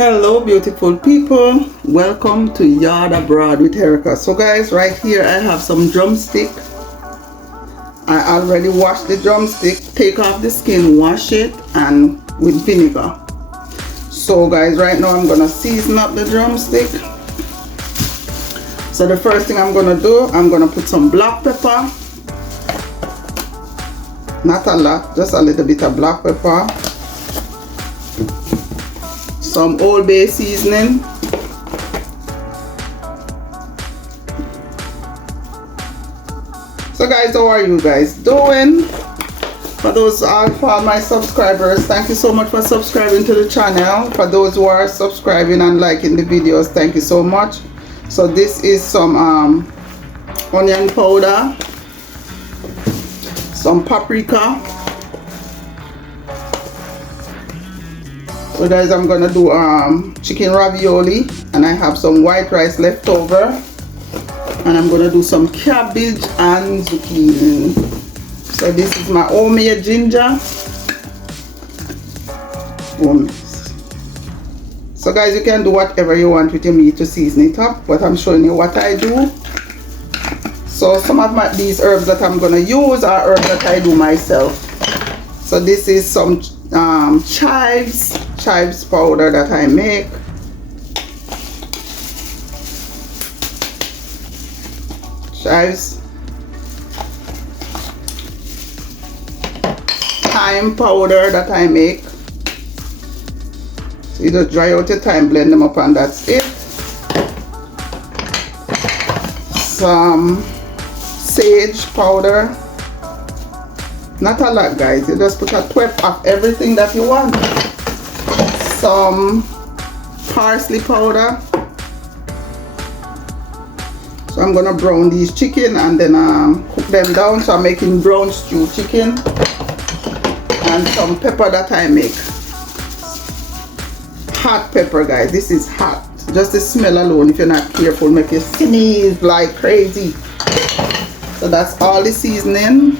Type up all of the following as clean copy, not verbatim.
Hello beautiful people, welcome to Yard Abroad with Erica. So guys, right here I have some drumstick. I already washed the drumstick. Take off the skin, wash it, and with vinegar. So guys, right now I'm gonna season up the drumstick. So the first thing I'm gonna do, I'm gonna put some black pepper. Not a lot, just a little bit of black pepper. Some Old Bay seasoning. So guys, how are you guys doing? For those for my subscribers, thank you so much for subscribing to the channel. For those who are subscribing and liking the videos, thank you so much. So this is some onion powder, some paprika. So guys, I'm gonna do chicken ravioli, and I have some white rice left over, and I'm gonna do some cabbage and zucchini. So this is my homemade ginger. So guys, you can do whatever you want with your meat to season it up, but I'm showing you what I do. So some of these herbs that I'm gonna use are herbs that I do myself. So this is some chives powder that I make. Chives. Thyme powder that I make. So you just dry out your thyme, blend them up, and that's it. Some sage powder. Not a lot, guys. You just put a twist of everything that you want. Some parsley powder. So I'm gonna brown these chicken and then cook them down. So I'm making brown stew chicken. And some pepper that I make. Hot pepper, guys. This is hot. Just the smell alone, if you're not careful, make you sneeze like crazy. So that's all the seasoning.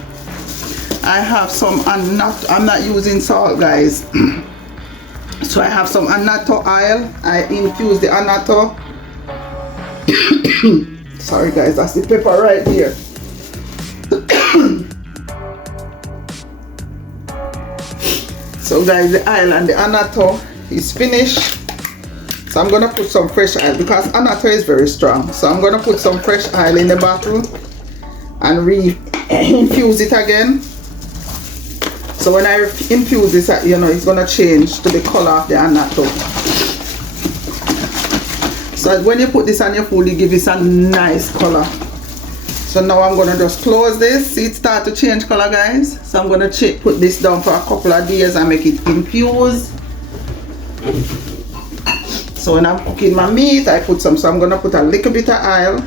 I have some I'm not using salt, guys. So I have some annatto oil. I infuse the annatto. Sorry guys, that's the pepper right here. So guys, the oil and the annatto is finished. So I'm gonna put some fresh oil because annatto is very strong. So I'm gonna put some fresh oil in the bottle and infuse it again. So when I infuse this, you know, it's gonna change to the color of the annatto. So when you put this on your food, you give this a nice color. So now I'm gonna just close this. See, it start to change color, guys. So I'm gonna put this down for a couple of days and make it infuse. So when I'm cooking my meat, I put some. So I'm gonna put a little bit of oil.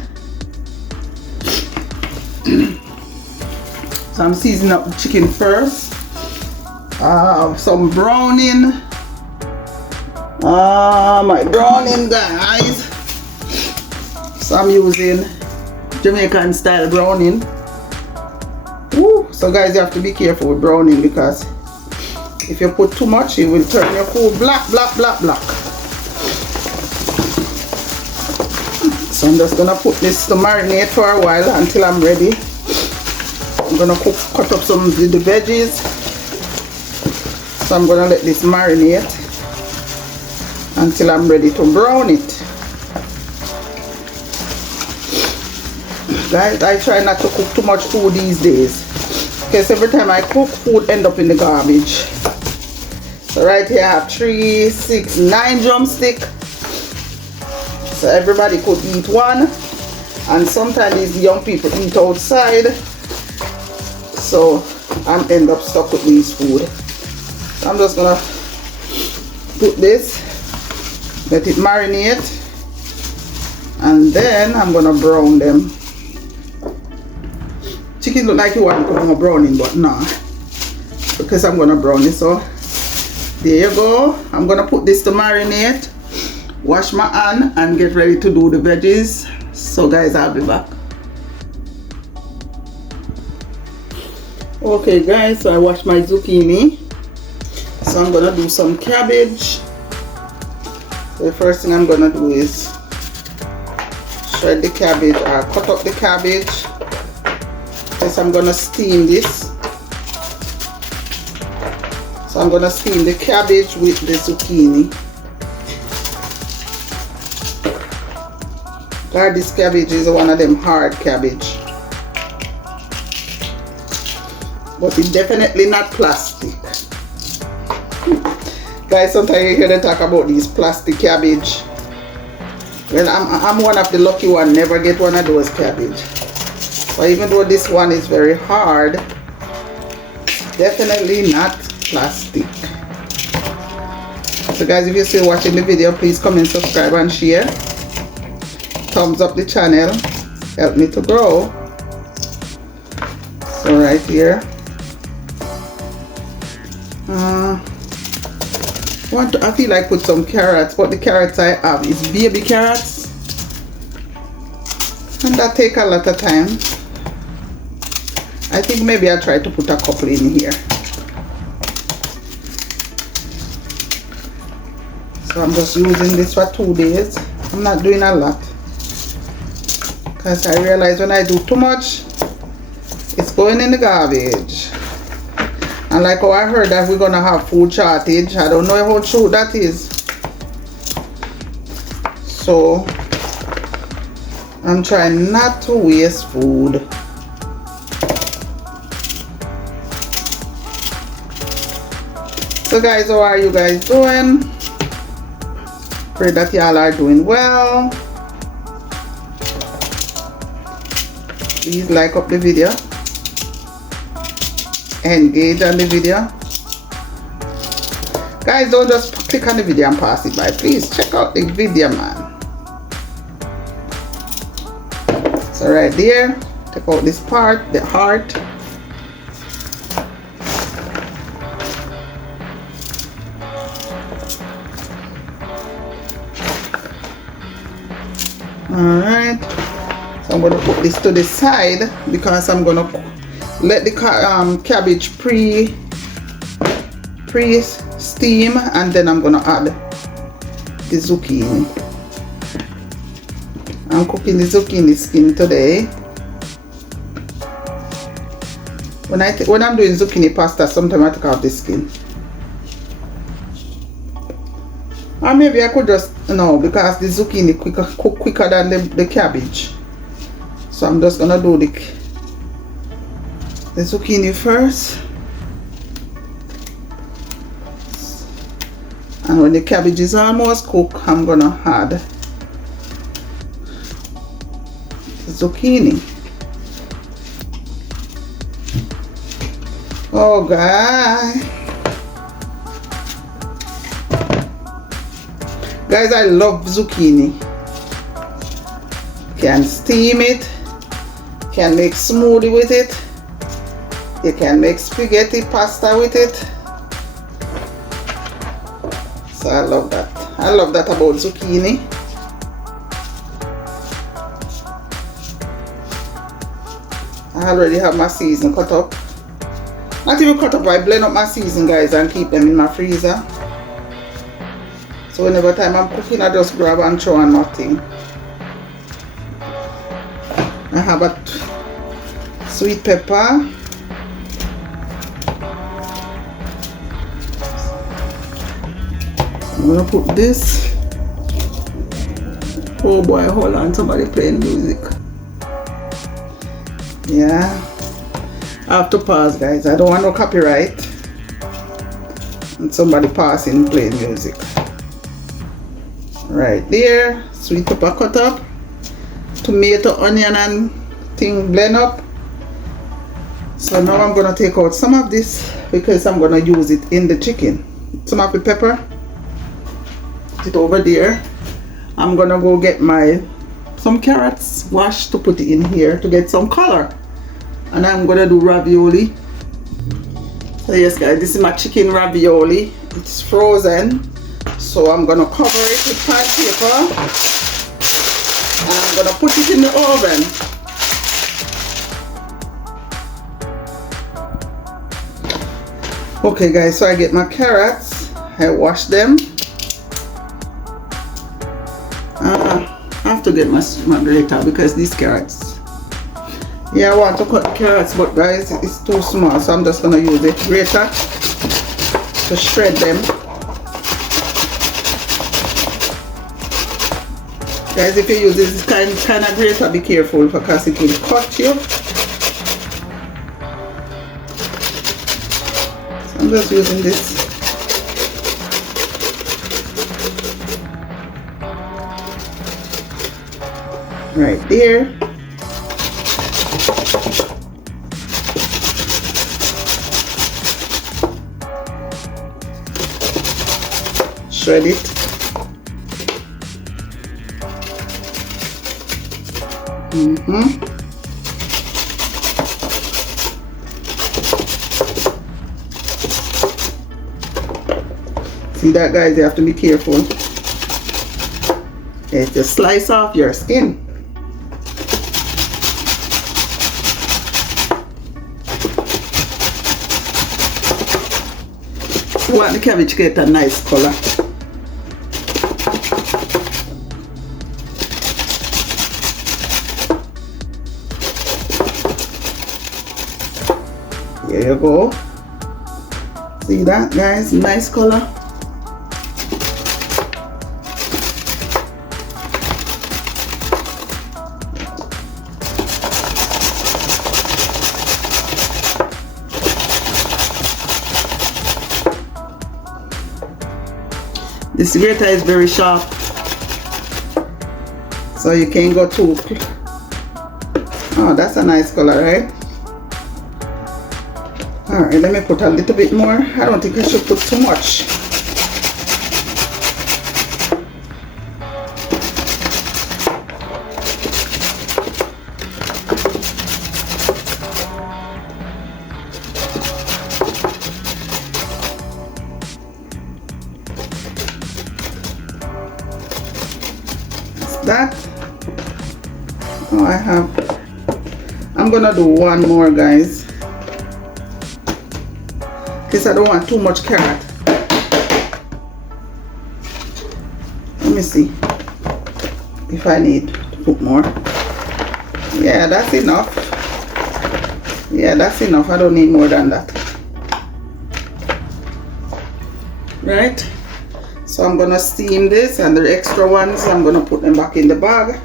So I'm seasoning up the chicken first. Some browning. My browning, guys. So I'm using Jamaican-style browning. Woo. So guys, you have to be careful with browning because if you put too much, it will turn your food black. So I'm just gonna put this to marinate for a while until I'm ready. I'm gonna cut up some of the veggies. So I'm gonna let this marinate until I'm ready to brown it. Guys, I try not to cook too much food these days because every time I cook, food end up in the garbage. So right here I have 3, 6, 9 drumsticks. So everybody could eat one, and sometimes these young people eat outside. So I'm end up stuck with these food. I'm just gonna put this, let it marinate, and then I'm gonna brown them. Chicken look like you want to put more browning, but nah, because I'm gonna brown it. So there you go. I'm gonna put this to marinate, wash my hand, and get ready to do the veggies. So guys, I'll be back. Okay guys, so I washed my zucchini. So I'm gonna do some cabbage. So the first thing I'm gonna do is shred the cabbage or cut up the cabbage. Yes, I'm gonna steam this. So I'm gonna steam the cabbage with the zucchini. God, this cabbage is one of them hard cabbage. But it's definitely not plastic. Guys, sometimes you hear them talk about these plastic cabbage. Well, I'm one of the lucky one, never get one of those cabbage. But even though this one is very hard, definitely not plastic. So guys, if you're still watching the video, please comment, subscribe and share. Thumbs up the channel, help me to grow. So right here, I feel like put some carrots, but the carrots I have is baby carrots, and that take a lot of time. I think maybe I'll try to put a couple in here. So I'm just using this for 2 days. I'm not doing a lot, because I realize when I do too much, it's going in the garbage. And like how I heard that we're gonna have food shortage, I don't know how true that is. So I'm trying not to waste food. So guys, how are you guys doing? Pray that y'all are doing well. Please like up the video. Engage on the video. Guys, don't just click on the video and pass it by. Please check out the video, man. So right there, take out this part, the heart. Alright, so I'm going to put this to the side because I'm going to let the cabbage pre-steam, and then I'm going to add the zucchini. I'm cooking the zucchini skin today. When I'm doing zucchini pasta, sometimes I take off the skin. Or maybe I could just, no, because the zucchini cook quicker than the cabbage. So I'm just gonna do the zucchini first. And when the cabbage is almost cooked, I'm gonna add the zucchini. Oh God. Guys, I love zucchini. Can steam it, can make smoothie with it, you can make spaghetti pasta with it. So I love that. I love that about zucchini. I already have my season cut up. Not even cut up, I blend up my season, guys, and keep them in my freezer. So whenever time I'm cooking, I just grab and throw on nothing. I have a sweet pepper. I'm gonna put this. Oh boy, hold on, somebody playing music. Yeah, I have to pause, guys. I don't want no copyright and somebody passing playing music. Right there, sweet pepper cut up, tomato, onion and thing blend up. So now I'm gonna take out some of this because I'm gonna use it in the chicken. Some of the pepper, put it over there. I'm gonna go get some carrots washed to put it in here to get some color. And I'm gonna do ravioli. So yes guys, this is my chicken ravioli. It's frozen. So I'm gonna cover it with pie paper and I'm gonna put it in the oven. Okay guys, so I get my carrots, I wash them. have to get my grater because these carrots. Yeah, I want to cut carrots, but guys, it's too small, so I'm just gonna use the grater to shred them. Guys, if you use this kind of grater, be careful because it will cut you. So I'm just using this. Right there. Shred it. See that, guys? You have to be careful. It just slice off your skin. You want the cabbage to get a nice color. There you go. See that, guys? Nice color. This grater is very sharp, so you can't go too. Oh, that's a nice color, right? Alright, let me put a little bit more. I don't think I should put too much. That. Oh, I'm gonna do one more, guys, because I don't want too much carrot. Let me see if I need to put more. Yeah, that's enough. Yeah, that's enough. I don't need more than that. Right? So I'm gonna steam this, and the extra ones I'm gonna put them back in the bag.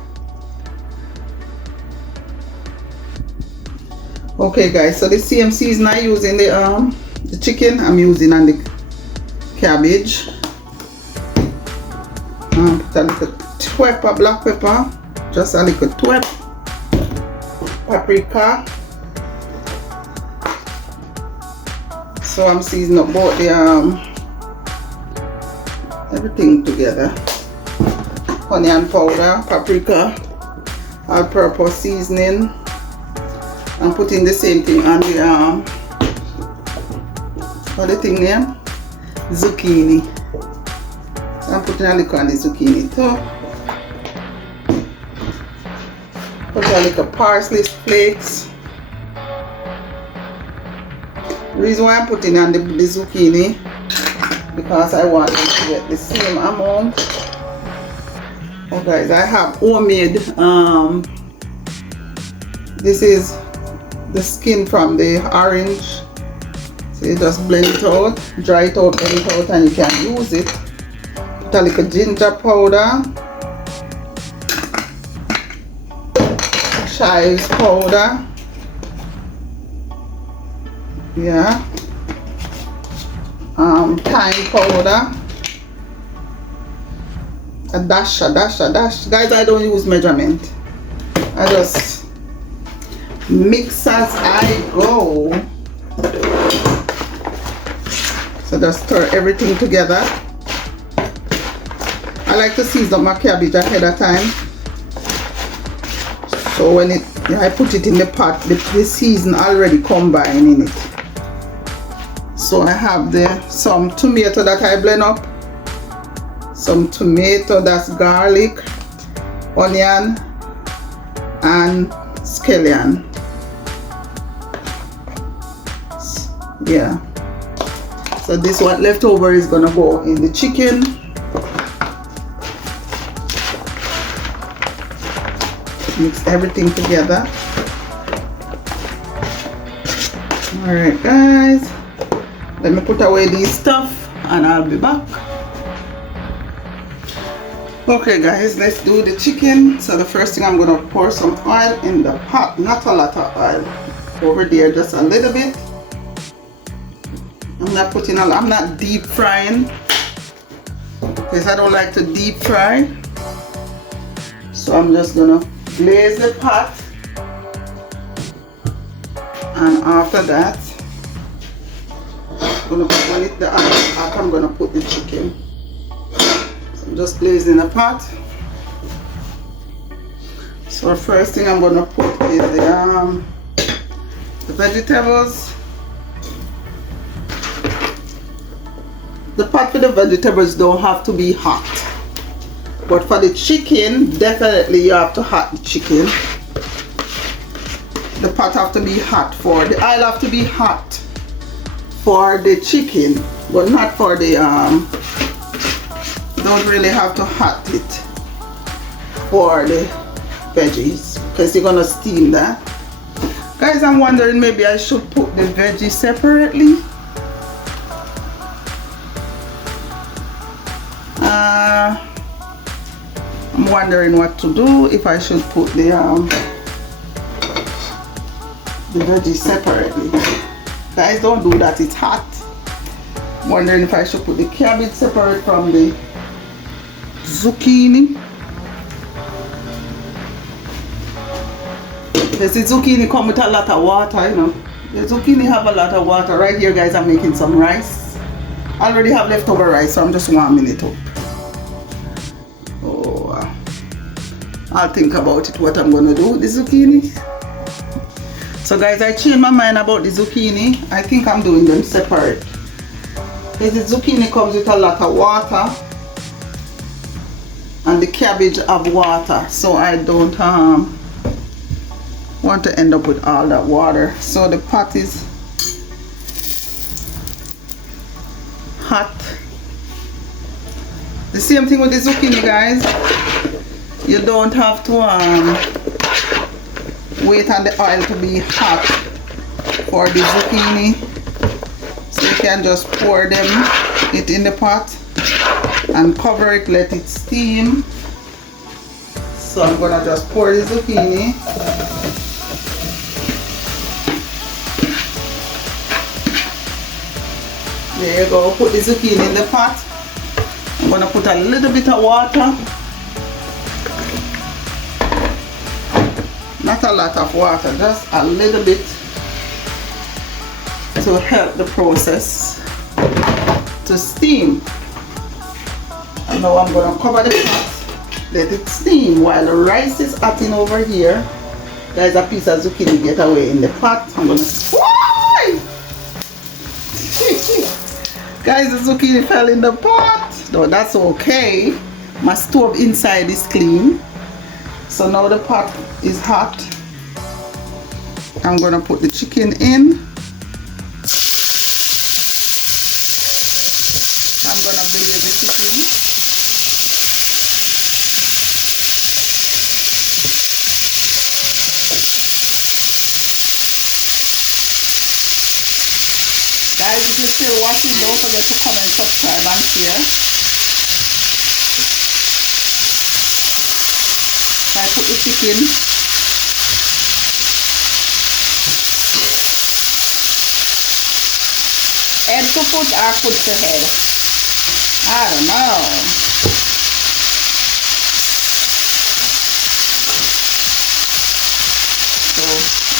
Okay, guys, so the same season I use in the chicken, I'm using on the cabbage. Put a little pepper, black pepper, just a little twep, paprika. So I'm seasoning up both the everything together. Onion powder, paprika, all-purpose seasoning. I'm putting the same thing on the what the thing name? Zucchini. So I'm putting a little on the zucchini too. Put a little parsley flakes. The reason why I'm putting on the zucchini, because I want it to get the same amount. Oh, guys, I have homemade. This is the skin from the orange. So you just blend it out, dry it out, blend it out, and you can use it. Put a little ginger powder, chives powder. Yeah. Thyme powder, a dash. Guys, I don't use measurement. I just mix as I go. So just stir everything together. I like to season my cabbage ahead of time. So when I put it in the pot, the season already combined in it. So I have some tomato that I blend up, some tomato, that's garlic, onion, and scallion. Yeah. So this what left over is gonna go in the chicken. Mix everything together. Alright guys, let me put away these stuff and I'll be back. Okay guys, let's do the chicken. So the first thing, I'm going to pour some oil in the pot. Not a lot of oil. Over there, just a little bit. I'm not deep frying because I don't like to deep fry. So I'm just gonna glaze the pot, and after that, I'm gonna put the chicken. So I'm just glazing the pot. So the first thing I'm gonna put is the vegetables. The pot for the vegetables don't have to be hot, but for the chicken, definitely you have to hot the chicken. The pot have to be hot for the oil have to be hot for the chicken, but not for the don't really have to hot it for the veggies because you're gonna steam that. Guys, I'm wondering maybe I should put the veggies separately. I'm wondering what to do, if I should put the veggies separately. Guys, don't do that, it's hot. I'm wondering if I should put the cabbage separate from the zucchini. Because the zucchini come with a lot of water, you know. The zucchini have a lot of water. Right here guys, I'm making some rice. I already have leftover rice, so I'm just warming it up. I'll think about it, what I'm gonna do with the zucchini. So guys, I changed my mind about the zucchini. I think I'm doing them separate. Because the zucchini comes with a lot of water and the cabbage have water, so I don't want to end up with all that water. So the pot is hot. The same thing with the zucchini guys. You don't have to wait on the oil to be hot for the zucchini. So you can just pour it in the pot and cover it, let it steam. So I'm gonna just pour the zucchini. There you go, put the zucchini in the pot. I'm gonna put a little bit of water. Not a lot of water, just a little bit to help the process to steam. And now I'm going to cover the pot, let it steam while the rice is hotting over here. There's a piece of zucchini get away in the pot. I'm going to... Guys, the zucchini fell in the pot. No, that's okay. My stove inside is clean. So now the pot is hot. I'm gonna put the chicken in. I'm gonna baste the chicken. Guys, if you're still watching, don't forget to comment, subscribe and share. I put the chicken. Head to foot or foot to head? I don't know. So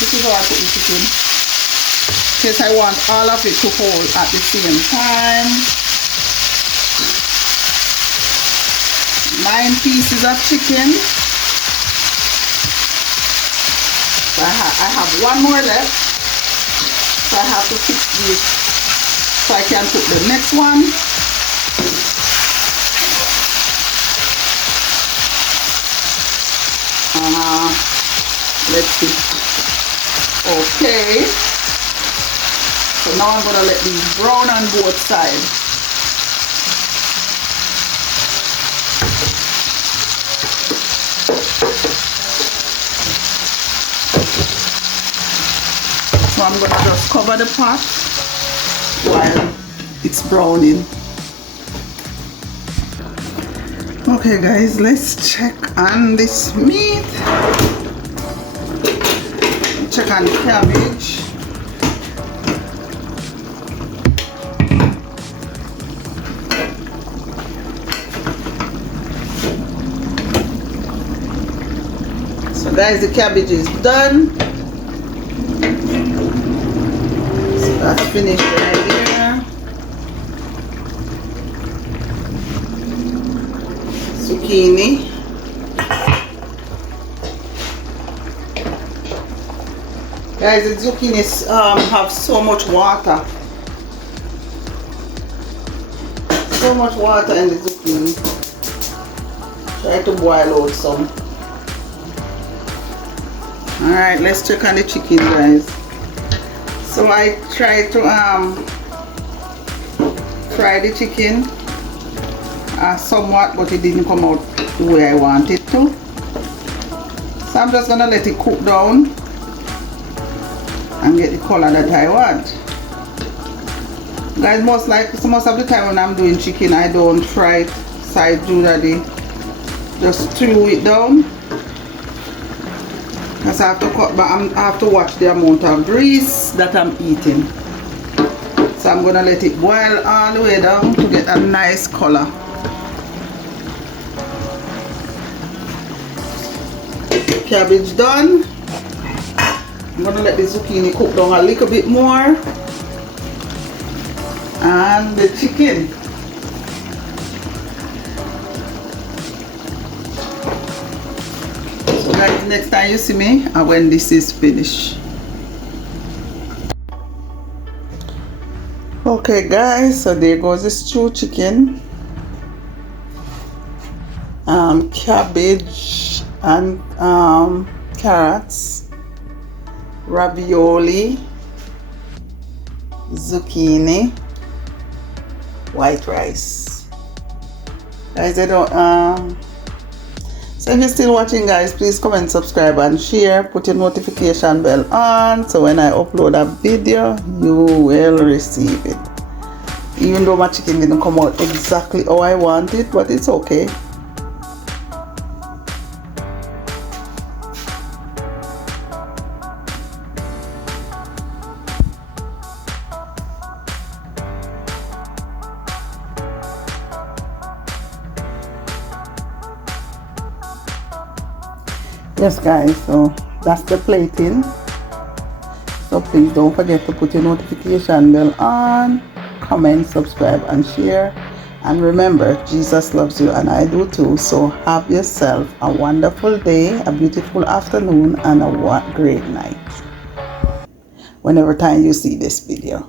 this is how I put the chicken. Because I want all of it to hold at the same time. 9 pieces of chicken. So I have one more left, so I have to fix this so I can put the next one. Let's see. Okay, so now I'm gonna let these brown on both sides. I'm gonna just cover the pot while it's browning. Okay guys, let's check on this meat. Check on the cabbage. So guys, the cabbage is done. So that's finished right here. Zucchini. Guys, the zucchinis have so much water. So much water in the zucchini. Try to boil out some. Alright, let's check on the chicken, guys. So I tried to fry the chicken somewhat, but it didn't come out the way I want it to. So I'm just gonna let it cook down and get the color that I want. Guys, most of the time when I'm doing chicken, I don't fry it, so I do that. Just stew it down. Because I have to cut, but I have to watch the amount of grease that I'm eating. So I'm gonna let it boil all the way down to get a nice color. Cabbage done. I'm gonna let the zucchini cook down a little bit more. And the chicken. So guys, next time you see me, when this is finished. Okay guys, so there goes the stewed chicken. Cabbage and carrots, ravioli, zucchini, white rice. Guys, I don't so if you're still watching, guys, please comment, subscribe and share. Put your notification bell on, so when I upload a video you will receive it. Even though my chicken didn't come out exactly how I want it, but it's okay. Yes guys, so that's the plating. So please don't forget to put your notification bell on, comment, subscribe and share. And remember, Jesus loves you and I do too. So have yourself a wonderful day, a beautiful afternoon and a great night whenever time you see this video.